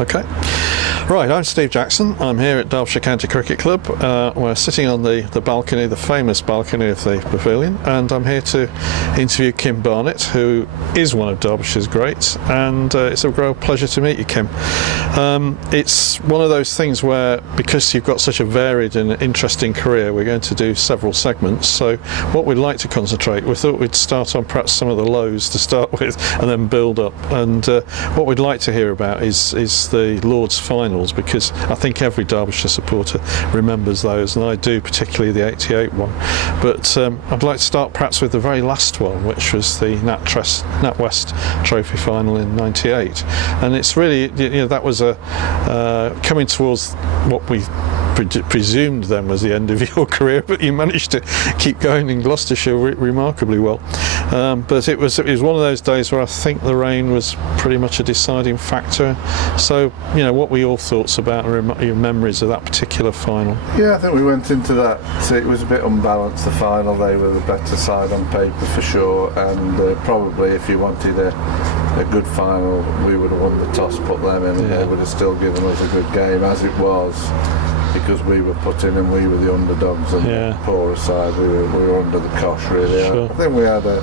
Okay. Right, I'm Steve Jackson. I'm here at Derbyshire County Cricket Club. We're sitting on the balcony, the famous balcony of the pavilion, and I'm here to interview Kim Barnett, who is one of Derbyshire's greats, and it's a real pleasure to meet you, Kim. It's one of those things where, because you've got such a varied and interesting career, we're going to do several segments. So what we'd like to concentrate, we thought we'd start on perhaps some of the lows to start with and then build up. And what we'd like to hear about is the Lord's finals, because I think every Derbyshire supporter remembers those, and I do, particularly the '88 one. But I'd like to start perhaps with the very last one, which was the NatWest Trophy final in '98, and it's really, that was coming towards what we presumed then was the end of your career, but you managed to keep going in Gloucestershire remarkably well. But it was one of those days where I think the rain was pretty much a deciding factor. So, what were your thoughts about your memories of that particular final? Yeah, I think we went into that. It was a bit unbalanced, the final. They were the better side on paper for sure, and probably if you wanted a good final, we would have won the toss, put them in, and they would have still given us a good game. As it was, because we were put in and we were the underdogs and the poorer side, we were under the cosh really. Sure. I think we had a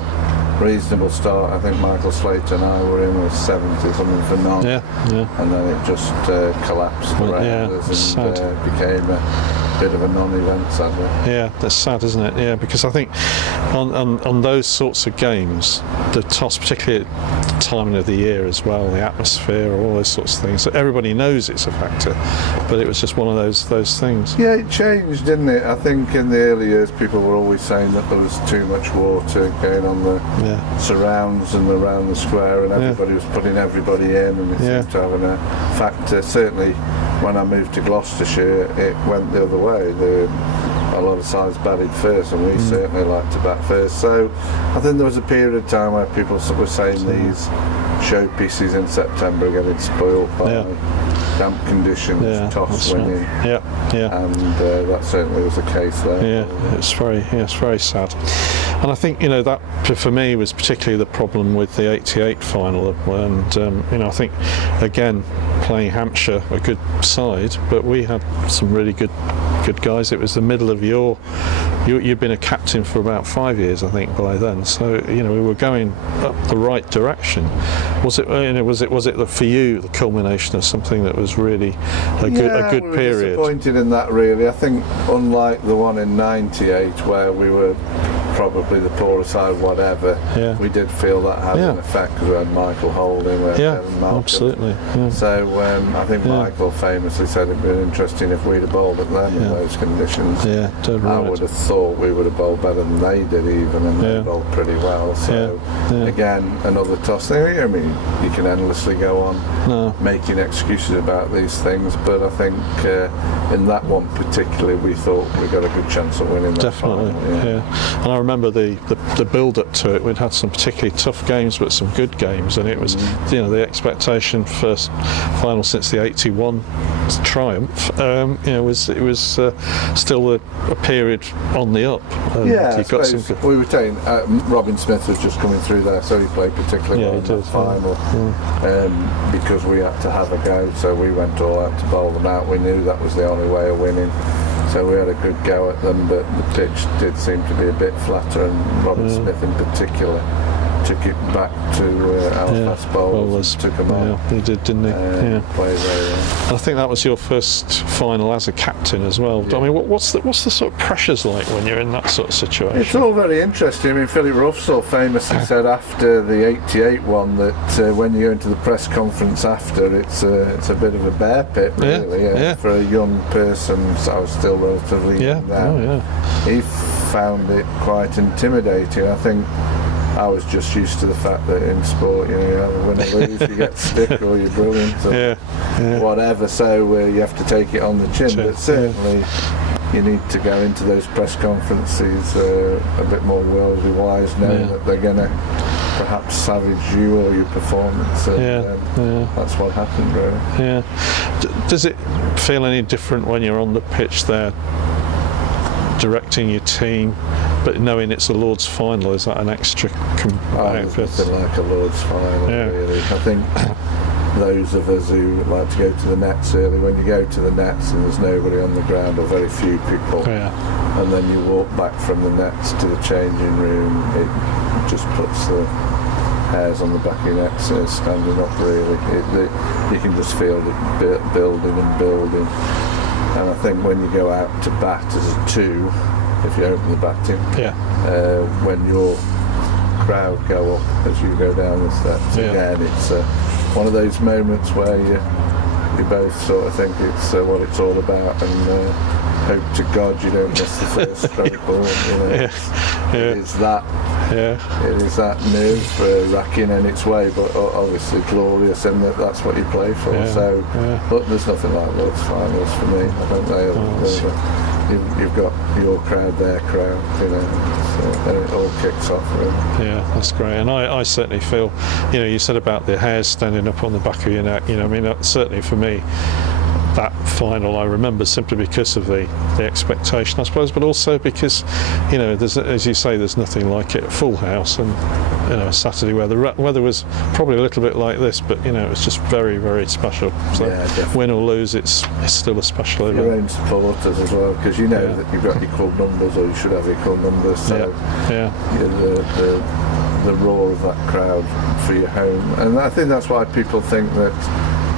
reasonable start. I think Michael Slater and I were in with 70 something for none, and then it just collapsed around us and became a bit of a non-event, sadly. Yeah, that's sad, isn't it? Yeah, because I think on those sorts of games, the toss, particularly at the timing of the year as well, the atmosphere, all those sorts of things, so everybody knows it's a factor, but it was just one of those things. Yeah, it changed, didn't it? I think in the early years people were always saying that there was too much water going on the surrounds and around the square, and everybody was putting everybody in, and it seemed to have a factor. Certainly when I moved to Gloucestershire, it went the other way. A lot of sides batted first, and we certainly liked to bat first. So I think there was a period of time where people were saying these showpieces in September are getting spoilt by damp conditions, toss winning, and that certainly was the case there. Yeah, it's very sad. And I think that for me was particularly the problem with the '88 final, and I think again playing Hampshire, a good side, but we had some really good guys. It was the middle of you'd been a captain for about 5 years, I think, by then. So we were going up the right direction. Was it for you the culmination of something that was really a good we were period? Disappointed in that, really. I think unlike the one in '98 where we were probably the poorer side, whatever, we did feel that had an effect, because we had Michael Holding, we had Kevin Malcolm. Absolutely. So I think Michael famously said it'd been interesting if we'd have bowled at them in those conditions. I would have thought we would have bowled better than they did even, and they bowled pretty well. So again, another toss thing. I mean, you can endlessly go on making excuses about these things, but I think in that one particularly we thought we got a good chance of winning that final. And I remember the build up to it. We'd had some particularly tough games, but some good games, and it was the expectation first final since the '81 triumph. It was still a period on the up. We were saying Robin Smith was just coming through there, so he played particularly well in that final, because we had to have a go, so we went all out to bowl them out. We knew that was the only way of winning. So we had a good go at them, but the pitch did seem to be a bit flatter, and Robin Smith in particular took it back to our fast bowlers, took them on. He did, didn't he? Played very well. I think that was your first final as a captain as well. I mean, what's the sort of pressures like when you're in that sort of situation? It's all very interesting. I mean, Philip Ruffsall famously said after the '88 one that when you go into the press conference after, it's a bit of a bear pit, really. For a young person, so I was still relatively young then. He found it quite intimidating. I think I was just used to the fact that in sport, you either win or lose, you get stick or you're brilliant, or whatever. So you have to take it on the chin. But certainly, you need to go into those press conferences a bit more worldly wise, knowing that they're going to perhaps savage you or your performance. And, that's what happened, really. Does it feel any different when you're on the pitch there, directing your team, but knowing it's a Lord's final? Is that an extra It's nothing like a Lord's final, really. I think those of us who like to go to the nets early, when you go to the nets and there's nobody on the ground or very few people, and then you walk back from the nets to the changing room, it just puts the hairs on the back of your neck standing up really. You can just feel it building and building. And I think when you go out to bat as a 2, if you open the batting, when your crowd go up as you go down the steps, again, it's one of those moments where you both sort of think it's what it's all about, and hope to God you don't miss the first stroke ball. It is that. It is that nerve-wracking in its way, but obviously glorious in that that's what you play for. But there's nothing like Lord's finals for me. I don't know. You've got your crowd, their crowd, so then it all kicks off. Really. Yeah, that's great. And I certainly feel, you said about the hairs standing up on the back of your neck. Certainly for me, that final I remember simply because of the expectation, I suppose, but also because there's, as you say, there's nothing like it. Full house, and a Saturday where the weather was probably a little bit like this, but it was just very, very special. So win or lose, it's still a special event. Your own supporters as well, because that you've got equal numbers, or you should have equal numbers. So the roar of that crowd for your home, and I think that's why people think that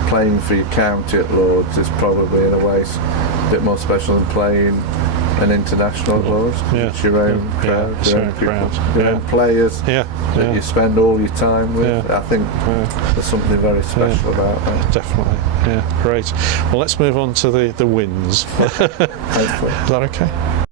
playing for your county at Lords is probably in a way a bit more special than playing an international at Lords. It's your own crowd, your own people, your own players that you spend all your time with. I think there's something very special about that. Definitely, great. Well, let's move on to the wins. Is that okay?